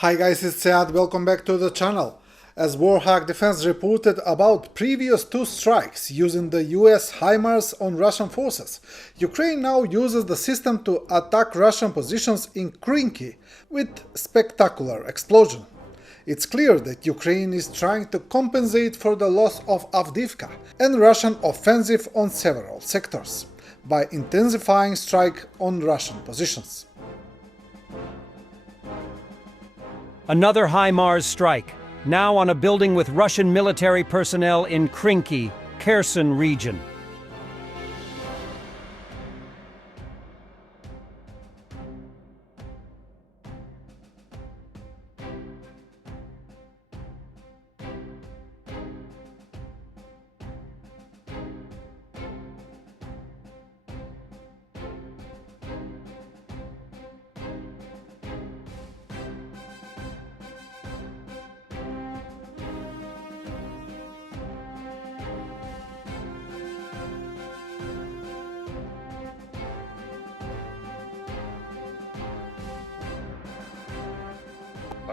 Hi guys, it's Sead, welcome back to the channel. As Warthog Defense reported about previous two strikes using the US Himars on Russian forces, Ukraine now uses the system to attack Russian positions in Krynky with spectacular explosion. It's clear that Ukraine is trying to compensate for the loss of Avdiivka and Russian offensive on several sectors by intensifying strike on Russian positions. Another Himars strike, now on a building with Russian military personnel in Krynky, Kherson region.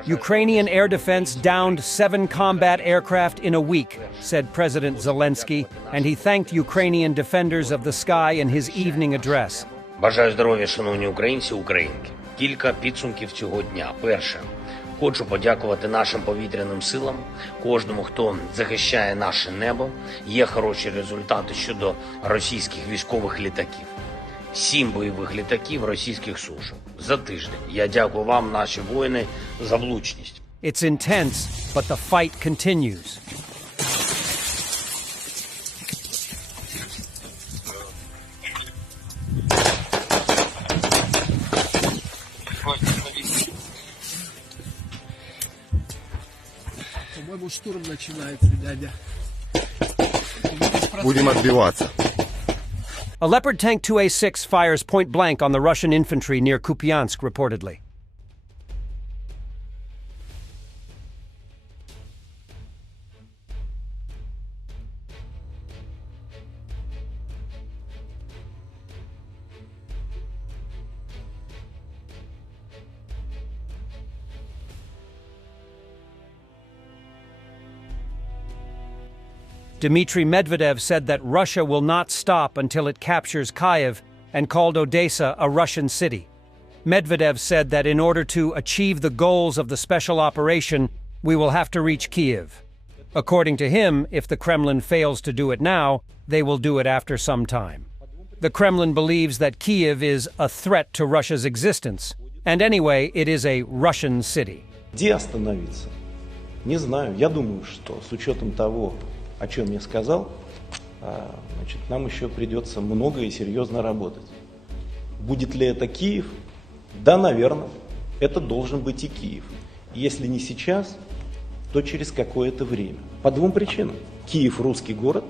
Ukrainian air defense downed 7 combat aircraft in a week, said President Zelensky, and he thanked Ukrainian defenders of the sky in his evening address. Бажаю здоров'я, шановні українці, українки. Кілька підсумків цього дня. Перше. Хочу подякувати нашим повітряним силам, кожному, хто захищає наше небо. Є хороші результати щодо російських військових літаків. 7 бойових літаків російських сушок за тиждень. Я дякую вам, наші воїни, за влучність. It's intense, but the fight continues. По-моему, штурм начинается, дядя. Будем отбиваться. A Leopard Tank 2A6 fires point blank on the Russian infantry near Kupiansk, reportedly. Dmitry Medvedev said that Russia will not stop until it captures Kyiv and called Odessa a Russian city. Medvedev said that in order to achieve the goals of the special operation, we will have to reach Kyiv. According to him, if the Kremlin fails to do it now, they will do it after some time. The Kremlin believes that Kyiv is a threat to Russia's existence, and anyway, it is a Russian city. Где остановиться? Не знаю. Я думаю, что с учетом того, о чем я сказал, значит, нам еще придется много и серьезно работать. Будет ли это Киев? Да, наверное. Это должен быть и Киев. Если не сейчас, то через какое-то время. По двум причинам. Киев – русский город,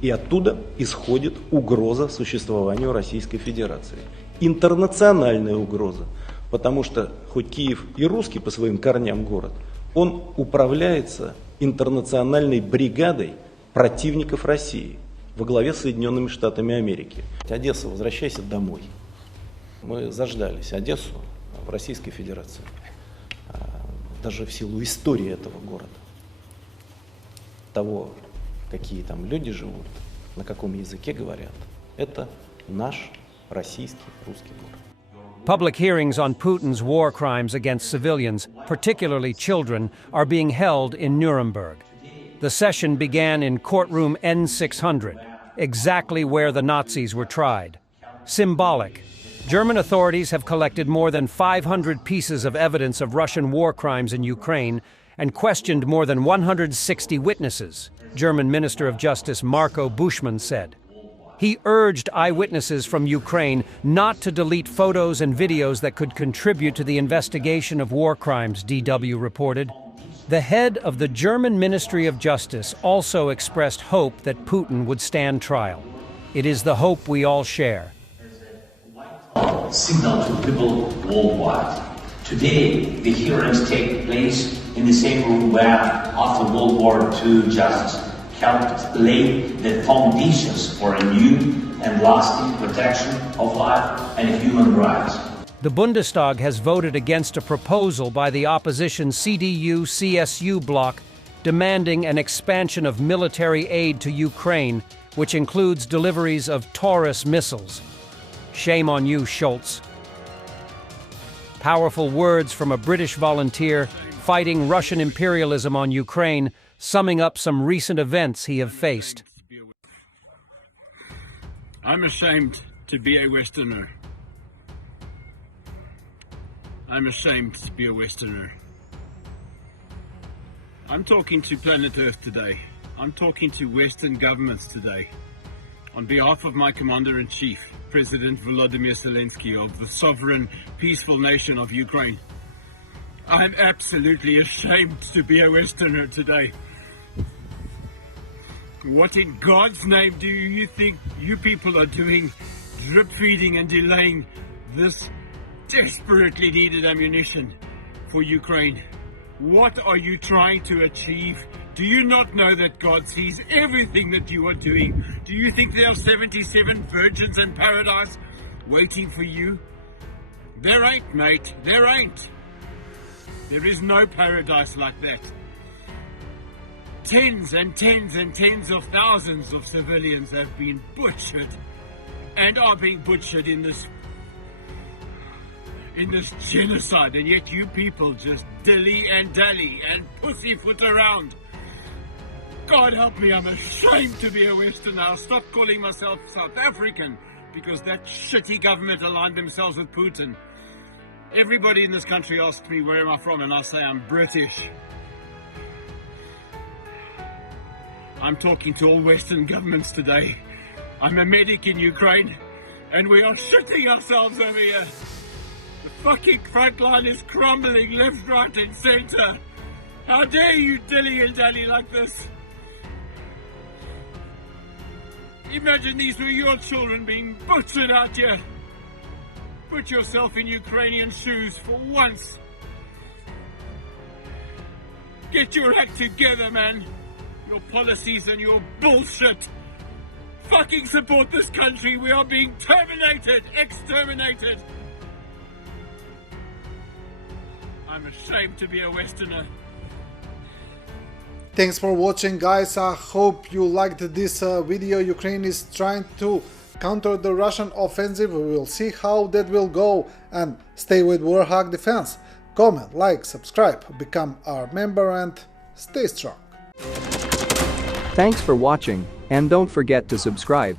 и оттуда исходит угроза существованию Российской Федерации. Интернациональная угроза. Потому что хоть Киев и русский по своим корням город, он управляется интернациональной бригадой противников России во главе с Соединенными Штатами Америки. Одесса, возвращайся домой. Мы заждались Одессу в Российской Федерации, даже в силу истории этого города, того, какие там люди живут, на каком языке говорят. Это наш российский, русский город. Public hearings on Putin's war crimes against civilians, particularly children, are being held in Nuremberg. The session began in courtroom N600, exactly where the Nazis were tried. Symbolic. German authorities have collected more than 500 pieces of evidence of Russian war crimes in Ukraine and questioned more than 160 witnesses, German Minister of Justice Marco Buschmann said. He urged eyewitnesses from Ukraine not to delete photos and videos that could contribute to the investigation of war crimes, DW reported. The head of the German Ministry of Justice also expressed hope that Putin would stand trial. It is the hope we all share. Signal to people worldwide. Today, the hearings take place in the same room where, after World War II, justice helped lay the foundations for a new and lasting protection of life and human rights. The Bundestag has voted against a proposal by the opposition CDU-CSU bloc demanding an expansion of military aid to Ukraine, which includes deliveries of Taurus missiles. Shame on you, Schultz. Powerful words from a British volunteer fighting Russian imperialism on Ukraine, summing up some recent events he have faced. I'm ashamed to be a Westerner. I'm ashamed to be a Westerner. I'm talking to planet Earth today. I'm talking to Western governments today. On behalf of my Commander-in-Chief, President Volodymyr Zelensky of the sovereign, peaceful nation of Ukraine, I'm absolutely ashamed to be a Westerner today. What in God's name do you think you people are doing, drip feeding and delaying this desperately needed ammunition for Ukraine? What are you trying to achieve? Do you not know that God sees everything that you are doing? Do you think there are 77 virgins in paradise waiting for you? There ain't, mate. There ain't. There is no paradise like that. Tens and tens and tens of thousands of civilians have been butchered and are being butchered in this genocide, and yet you people just dilly and dally and pussyfoot around. God help me, I'm ashamed to be a Westerner. I'll stop calling myself South African because that shitty government aligned themselves with Putin. Everybody in this country asks me where am I from, and I say I'm British. I'm talking to all Western governments today. I'm a medic in Ukraine, and we are shitting ourselves over here. The fucking front line is crumbling left, right and centre. How dare you dilly and dally like this? Imagine these were your children being butchered out here. Put yourself in Ukrainian shoes for once. Get your act together, man. Your policies and your bullshit. Fucking support this country. We are being terminated, exterminated. I'm ashamed to be a Westerner. Thanks for watching, guys. I hope you liked this video. Ukraine is trying to counter the Russian offensive. We will see how that will go, and stay with Warthog Defense. Comment, like, subscribe, become our member, and stay strong. Thanks for watching, and don't forget to subscribe.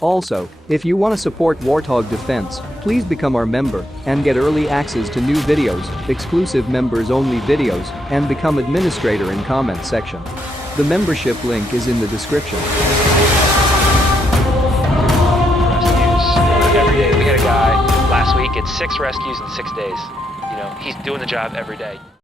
Also, if you want to support Warthog Defense, please become our member and get early access to new videos, exclusive members-only videos, and become administrator in comment section. The membership link is in the description. Rescues every day. We had a guy last week, it's 6 rescues in 6 days. You know, he's doing the job every day.